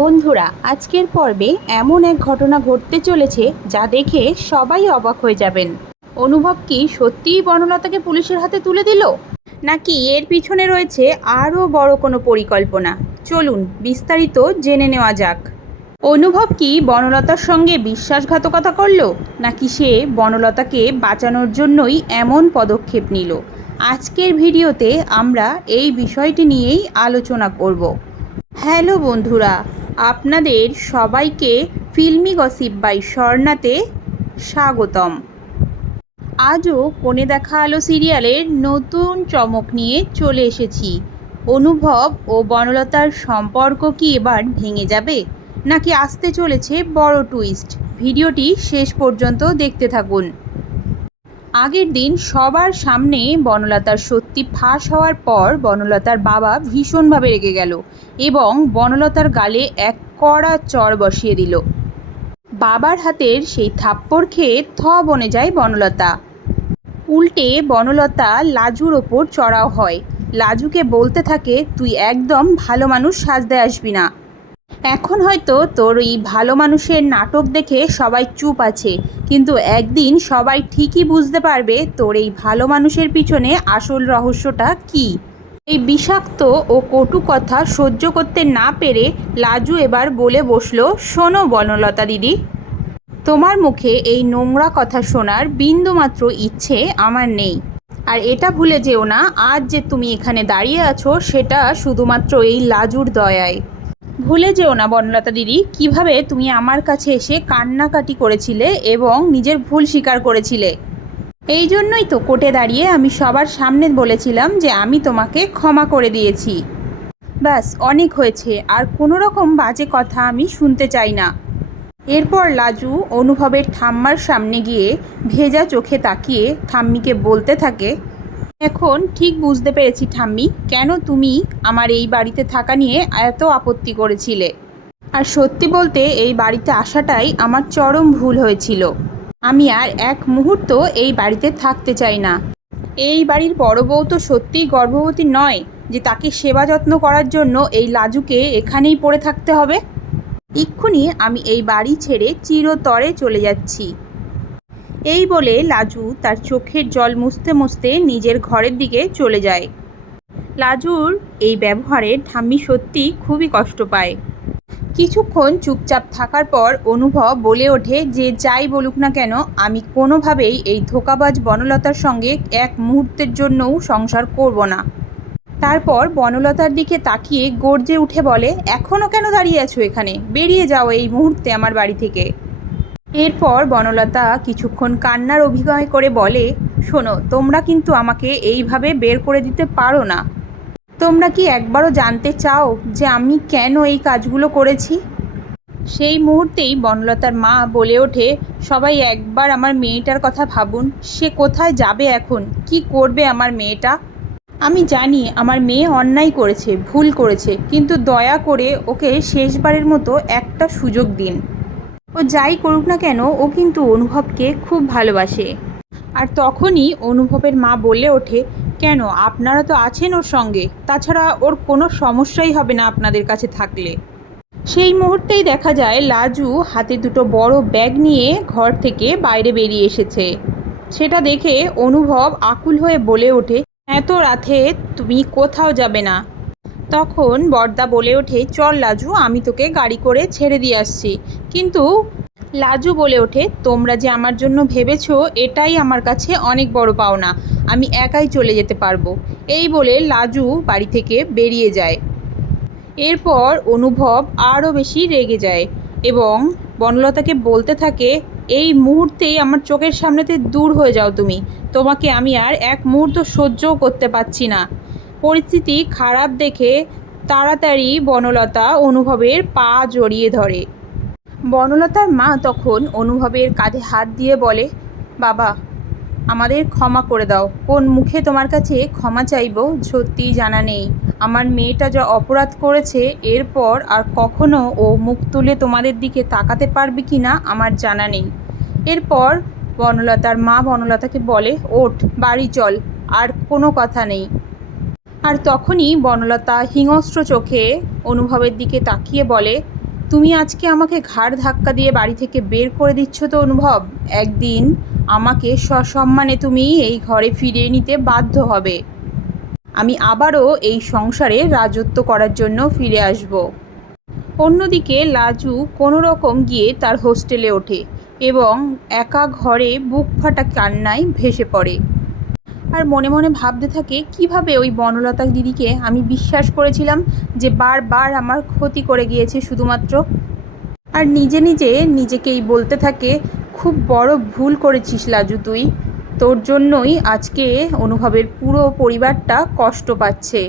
বন্ধুরা, আজকের পর্বে এমন এক ঘটনা ঘটতে চলেছে যা দেখে সবাই অবাক হয়ে যাবেন। অনুভব কি সত্যিই বনলতাকে পুলিশের হাতে তুলে দিল, নাকি এর পিছনে রয়েছে আরও বড় কোনো পরিকল্পনা? চলুন বিস্তারিত জেনে নেওয়া যাক। অনুভব কি বনলতার সঙ্গে বিশ্বাসঘাতকতা করলো, নাকি সে বনলতাকে বাঁচানোর জন্যই এমন পদক্ষেপ নিল? আজকের ভিডিওতে আমরা এই বিষয়টি নিয়েই আলোচনা করব। হ্যালো বন্ধুরা, আপনাদের সবাইকে ফিল্মি গসিপ বাই স্বর্ণাতে স্বাগতম। আজও কোণে দেখা আলো সিরিয়ালের নতুন চমক নিয়ে চলে এসেছি। অনুভব ও বনলতার সম্পর্ক কি এবার ভেঙে যাবে, নাকি আসতে চলেছে বড় টুইস্ট? ভিডিওটি শেষ পর্যন্ত দেখতে থাকুন। আগের দিন সবার সামনে বনলতার সত্যি ফাঁস হওয়ার পর বনলতার বাবা ভীষণভাবে রেগে গেল এবং বনলতার গালে এক কড়া চড় বসিয়ে দিল। বাবার হাতের সেই থাপ্পড় খেয়ে বনে যায় বনলতা। উল্টে বনলতা লাজুর ওপর চড়াও হয়। লাজুকে বলতে থাকে, তুই একদম ভালো মানুষ সাজতে আসবি না। এখন হয়তো তোর এই ভালো মানুষের নাটক দেখে সবাই চুপ আছে, কিন্তু একদিন সবাই ঠিকই বুঝতে পারবে তোর এই ভালো মানুষের পিছনে আসল রহস্যটা কী। এই বিষাক্ত ও কটু কথা সহ্য করতে না পেরে লাজু এবার বলে বসলো, শোনো বনলতা দিদি, তোমার মুখে এই নোংরা কথা শোনার বিন্দুমাত্র ইচ্ছে আমার নেই। আর এটা ভুলে যেও না, আজ যে তুমি এখানে দাঁড়িয়ে আছো সেটা শুধুমাত্র এই লাজুর দয়ায়। ভুলে যেও না বনলতা দিদি, কিভাবে তুমি আমার কাছে এসে কান্নাকাটি করেছিলে এবং নিজের ভুল স্বীকার করেছিলে। এই জন্যই তো কোর্টে দাঁড়িয়ে আমি সবার সামনে বলেছিলাম যে আমি তোমাকে ক্ষমা করে দিয়েছি। ব্যাস, অনেক হয়েছে, আর কোনো রকম বাজে কথা আমি শুনতে চাই না। এরপর লাজু অনুভবের ঠাম্মার সামনে গিয়ে ভেজা চোখে তাকিয়ে ঠাম্মিকে বলতে থাকে, এখন ঠিক বুঝতে পেরেছি ঠাম্মি, কেন তুমি আমার এই বাড়িতে থাকা নিয়ে এত আপত্তি করেছিলে। আর সত্যি বলতে এই বাড়িতে আসাটাই আমার চরম ভুল হয়েছিল। আমি আর এক মুহূর্ত এই বাড়িতে থাকতে চাই না। এই বাড়ির বড় বউ তো সত্যিই গর্ভবতী নয় যে তাকে সেবা যত্ন করার জন্য এই লাজুকে এখানেই পড়ে থাকতে হবে। এক্ষুনি আমি এই বাড়ি ছেড়ে চিরতরে চলে যাচ্ছি। এই বলে লাজু তার চোখের জল মুছতে মুছতে নিজের ঘরের দিকে চলে যায়। লাজুর এই ব্যবহারে ঠাম্মি সত্যি খুবই কষ্ট পায়। কিছুক্ষণ চুপচাপ থাকার পর অনুভব বলে ওঠে যে যাই বলুক না কেন, আমি কোনোভাবেই এই ধোঁকাবাজ বনলতার সঙ্গে এক মুহূর্তের জন্যও সংসার করব না। তারপর বনলতার দিকে তাকিয়ে গর্জে উঠে বলে, এখনও কেন দাঁড়িয়ে আছো এখানে? বেরিয়ে যাও এই মুহূর্তে আমার বাড়ি থেকে। এরপর বনলতা কিছুক্ষণ কান্নার অভিনয় করে বলে, শোনো, তোমরা কিন্তু আমাকে এইভাবে বের করে দিতে পারো না। তোমরা কি একবারও জানতে চাও যে আমি কেন এই কাজগুলো করেছি? সেই মুহূর্তেই বনলতার মা বলে ওঠে, সবাই একবার আমার মেয়েটার কথা ভাবুন। সে কোথায় যাবে এখন? কি করবে আমার মেয়েটা? আমি জানি আমার মেয়ে অন্যায় করেছে, ভুল করেছে, কিন্তু দয়া করে ওকে শেষবারের মতো একটা সুযোগ দিন। ও যাই করুক না কেন, ও কিন্তু অনুভবকে খুব ভালোবাসে। আর তখনই অনুভবের মা বলে ওঠে, কেন, আপনারা তো আছেন ওর সঙ্গে, তাছাড়া ওর কোনো সমস্যাই হবে না আপনাদের কাছে থাকলে। সেই মুহূর্তেই দেখা যায় লাজু হাতে দুটো বড় ব্যাগ নিয়ে ঘর থেকে বাইরে বেরিয়ে এসেছে। সেটা দেখে অনুভব আকুল হয়ে বলে ওঠে, এত রাতে তুমি কোথাও যাবে না? তখন বড়দা বলে ওঠে, চল লাজু, আমি তোকে গাড়ি করে ছেড়ে দিয়ে আসছি। কিন্তু লাজু বলে ওঠে, তোমরা যে আমার জন্য ভেবেছো এটাই আমার কাছে অনেক বড় পাওনা, আমি একাই চলে যেতে পারবো। এই বলে লাজু বাড়ি থেকে বেরিয়ে যায়। এরপর অনুভব আরও বেশি রেগে যায় এবং বনলতাকে বলতে থাকে, এই মুহূর্তেই আমার চোখের সামনেতে দূর হয়ে যাও তুমি। তোমাকে আমি আর এক মুহূর্ত সহ্যও করতে পারছি না। পরিস্থিতি খারাপ দেখে তাড়াতাড়ি বনলতা অনুভবের পা জড়িয়ে ধরে। বনলতার মা তখন অনুভবের কাঁধে হাত দিয়ে বলে, বাবা, আমাদের ক্ষমা করে দাও। কোন মুখে তোমার কাছে ক্ষমা চাইব সত্যিই জানা নেই। আমার মেয়েটা যা অপরাধ করেছে, এরপর আর কখনো ও মুখ তুলে তোমাদের দিকে তাকাতে পারবে কি না আমার জানা নেই। এরপর বনলতার মা বনলতাকে বলে, ওঠ, বাড়ি চল, আর কোনো কথা নেই। আর তখনই বনলতা হিংস্র চোখে অনুভবের দিকে তাকিয়ে বলে, তুমি আজকে আমাকে ঘাড় ধাক্কা দিয়ে বাড়ি থেকে বের করে দিচ্ছ তো অনুভব। একদিন আমাকে সসম্মানে তুমি এই ঘরে ফিরিয়ে নিতে বাধ্য হবে। আমি আবারও এই সংসারে রাজত্ব করার জন্য ফিরে আসব। অন্যদিকে লাজু কোনো রকম গিয়ে তার হোস্টেলে ওঠে এবং একা ঘরে বুক ফাটা কান্নায় ভেসে পড়ে। আর মনে মনে ভাবতে থাকে, কিভাবে ওই বনলতা দিদিকে আমি বিশ্বাস করেছিলাম যে বারবার আমার ক্ষতি করে গিয়েছে শুধুমাত্র। আর নিজে নিজে নিজেকেই বলতে থাকে, খুব বড় ভুল করেছিস লাজু তুই। তোর জন্যই আজকে অনুভবের পুরো পরিবারটা কষ্ট পাচ্ছে।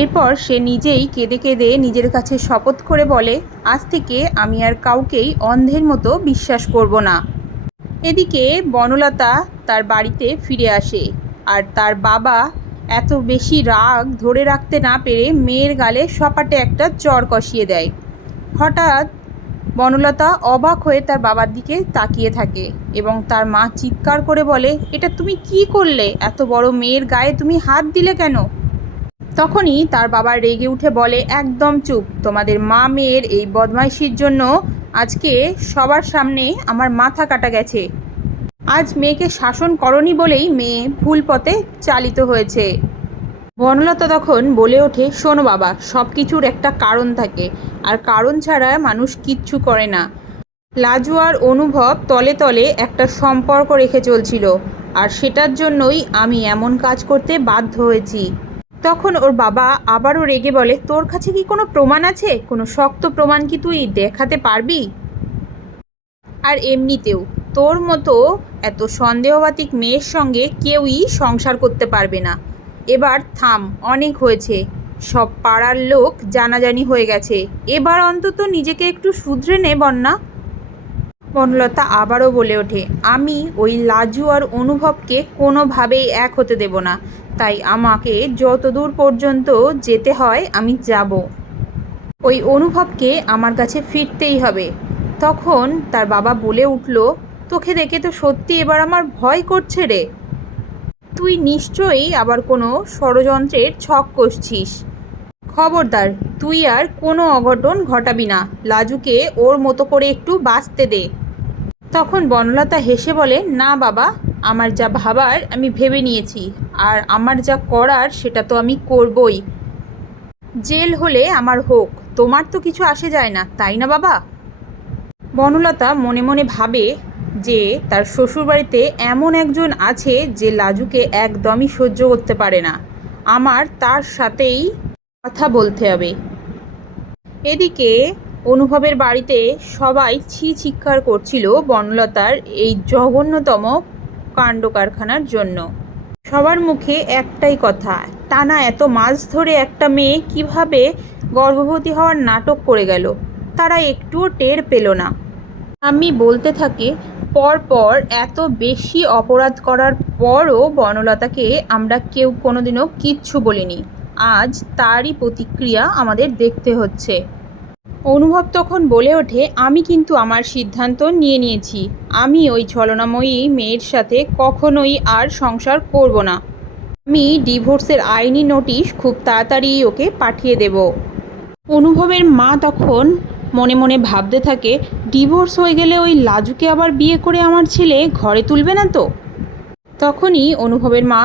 এরপর সে নিজেই কেঁদে কেঁদে নিজের কাছে শপথ করে বলে, আজ থেকে আমি আর কাউকেই অন্ধের মতো বিশ্বাস করব না। এদিকে বনলতা তার বাড়িতে ফিরে আসে আর তার বাবা এত বেশি রাগ ধরে রাখতে না পেরে মেয়ের গালে সপাটে একটা চড় কষিয়ে দেয়। হঠাৎ বনলতা অবাক হয়ে তার বাবার দিকে তাকিয়ে থাকে এবং তার মা চিৎকার করে বলে, এটা তুমি কি করলে? এত বড় মেয়ের গায়ে তুমি হাত দিলে কেন? তখনই তার বাবা রেগে উঠে বলে, একদম চুপ। তোমাদের মা মেয়ের এই বদমাইশির জন্য আজকে সবার সামনে আমার মাথা কাটা গেছে। আজ মেয়েকে শাসন করনি বলেই মেয়ে ভুল পথে চালিত হয়েছে। বনলতা তখন বলে ওঠে, শোনো বাবা, সব কিছুর একটা কারণ থাকে, আর কারণ ছাড়া মানুষ কিচ্ছু করে না। লাজু আর অনুভব তলে তলে একটা সম্পর্ক রেখে চলছিল, আর সেটার জন্যই আমি এমন কাজ করতে বাধ্য হয়েছি। তখন ওর বাবা আবারও রেগে বলে, তোর কাছে কি কোনো প্রমাণ আছে? কোনো শক্ত প্রমাণ কি তুই দেখাতে পারবি? আর এমনিতেও তোর মতো এত সন্দেহবাতিক মেয়ের সঙ্গে কেউই সংসার করতে পারবে না। এবার থাম, অনেক হয়েছে। সব পাড়ার লোক জানাজানি হয়ে গেছে। এবার অন্তত নিজেকে একটু শুধরে নে বন্যা। বনলতা আবারও বলে ওঠে, আমি ওই লাজু আর অনুভবকে কোনোভাবেই এক হতে দেব না। তাই আমাকে যত দূর পর্যন্ত যেতে হয় আমি যাব। ওই অনুভবকে আমার কাছে ফিরতেই হবে। তখন তার বাবা বলে উঠল, তোকে দেখে তো সত্যি এবার আমার ভয় করছে রে। তুই নিশ্চয়ই আবার কোনো ষড়যন্ত্রের ছক কষছিস। খবরদার, তুই আর কোনো অঘটন ঘটাবি না। লাজুকে ওর মতো করে একটু বাঁচতে দে। তখন বনলতা হেসে বলে, না বাবা, আমার যা ভাবার আমি ভেবে নিয়েছি, আর আমার যা করার সেটা তো আমি করবই। জেল হলে আমার হোক, তোমার তো কিছু আসে যায় না, তাই না বাবা? বনলতা মনে মনে ভাবে যে তার শ্বশুরবাড়িতে এমন একজন আছে যে লাজুকে একদমই সহ্য করতে পারে না। আমার তার সাথেই কথা বলতে হবে। এদিকে অনুভবের বাড়িতে সবাই ছি চিৎকার করছিল বনলতার এই জঘন্যতম কাণ্ড কারখানার জন্য। সবার মুখে একটাই কথা, টানা এত মাস ধরে একটা মেয়ে কিভাবে গর্ভবতী হওয়ার নাটক করে গেল, তারা একটুও টের পেল না। আমি বলতে থাকে, পরপর এত বেশি অপরাধ করার পরও বনলতাকে আমরা কেউ কোনোদিনও কিচ্ছু বলিনি। আজ তারই প্রতিক্রিয়া আমাদের দেখতে হচ্ছে। অনুভব তখন বলে ওঠে, আমি কিন্তু আমার সিদ্ধান্ত নিয়ে নিয়েছি। আমি ওই ছলনাময়ী মেয়ের সাথে কখনোই আর সংসার করব না। আমি ডিভোর্সের আইনি নোটিশ খুব তাড়াতাড়ি ওকে পাঠিয়ে দেব। অনুভবের মা তখন মনে মনে ভাবতে থাকে, ডিভোর্স হয়ে গেলে ওই লাজুকে আবার বিয়ে করে আমার ছেলে ঘরে তুলবে না তো? তখনই অনুভবের মা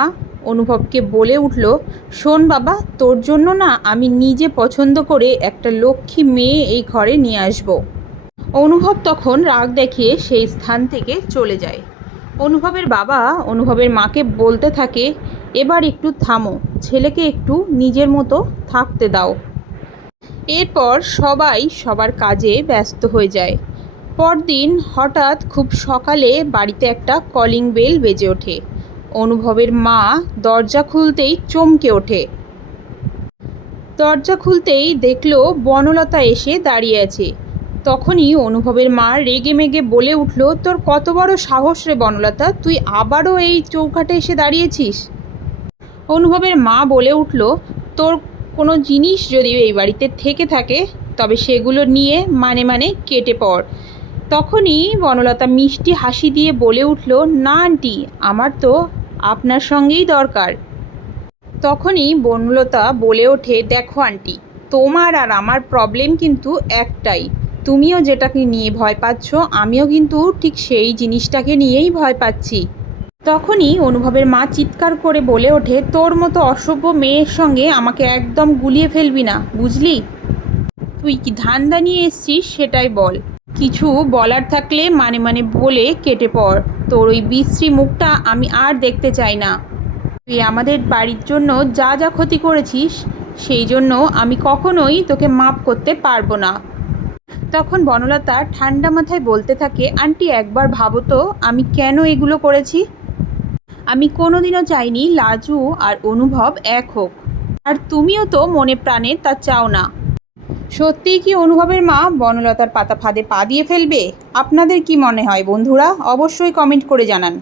অনুভবকে বলে উঠল, শোন বাবা, তোর জন্য না আমি নিজে পছন্দ করে একটা লক্ষ্মী মেয়ে এই ঘরে নিয়ে আসব। অনুভব তখন রাগ দেখিয়ে সেই স্থান থেকে চলে যায়। অনুভবের বাবা অনুভবের মাকে বলতে থাকে, এবার একটু থামো, ছেলেকে একটু নিজের মতো থাকতে দাও। এরপর সবাই সবার কাজে ব্যস্ত হয়ে যায়। পরদিন হঠাৎ খুব সকালে বাড়িতে একটা কলিং বেল বেজে ওঠে। অনুভবের মা দরজা খুলতেই চমকে ওঠে। দরজা খুলতেই দেখলো বনলতা এসে দাঁড়িয়ে আছে। তখনই অনুভবের মা রেগে মেগে বলে উঠল, তোর কত বড় সাহস রে বনলতা, তুই আবারও এই চৌকাঠে এসে দাঁড়িয়েছিস? অনুভবের মা বলে উঠল, তোর কোনো জিনিস যদি এই বাড়িতে থেকে থাকে তবে সেগুলো নিয়ে মানে কেটে পড়। তখনই বনলতা মিষ্টি হাসি দিয়ে বলে উঠল, না আন্টি, আমার তো আপনার সঙ্গেই দরকার। তখনই বনলতা বলে ওঠে, দেখো আন্টি, তোমার আর আমার প্রবলেম কিন্তু একটাই, তুমিও যেটাকে নিয়ে ভয় পাচ্ছ আমিও কিন্তু ঠিক সেই জিনিসটাকে নিয়েই ভয় পাচ্ছি। তখনই অনুভবের মা চিৎকার করে বলে ওঠে, তোর মতো অসভ্য মেয়ের সঙ্গে আমাকে একদম গুলিয়ে ফেলবি না, বুঝলি? তুই কি ধান্দা নিয়ে এসছিস সেটাই বল। কিছু বলার থাকলে মানে মানে বলে কেটে পড়। তোর ওই বিশ্রী মুখটা আমি আর দেখতে চাই না। তুই আমাদের বাড়ির জন্য যা যা ক্ষতি করেছিস সেই জন্য আমি কখনোই তোকে মাপ করতে পারবো না। তখন বনলতা ঠান্ডা মাথায় বলতে থাকে, আন্টি একবার ভাবো তো আমি কেন এগুলো করেছি। আমি কোনোদিনও চাইনি লাজু আর অনুভব এক হোক, আর তুমিও তো মনে প্রাণে তা চাও না। সত্যিই কি অনুভবের মা বনলতার পাতা ফাঁদে পা দিয়ে ফেলবে? আপনাদের কি মনে হয় বন্ধুরা? অবশ্যই কমেন্ট করে জানান।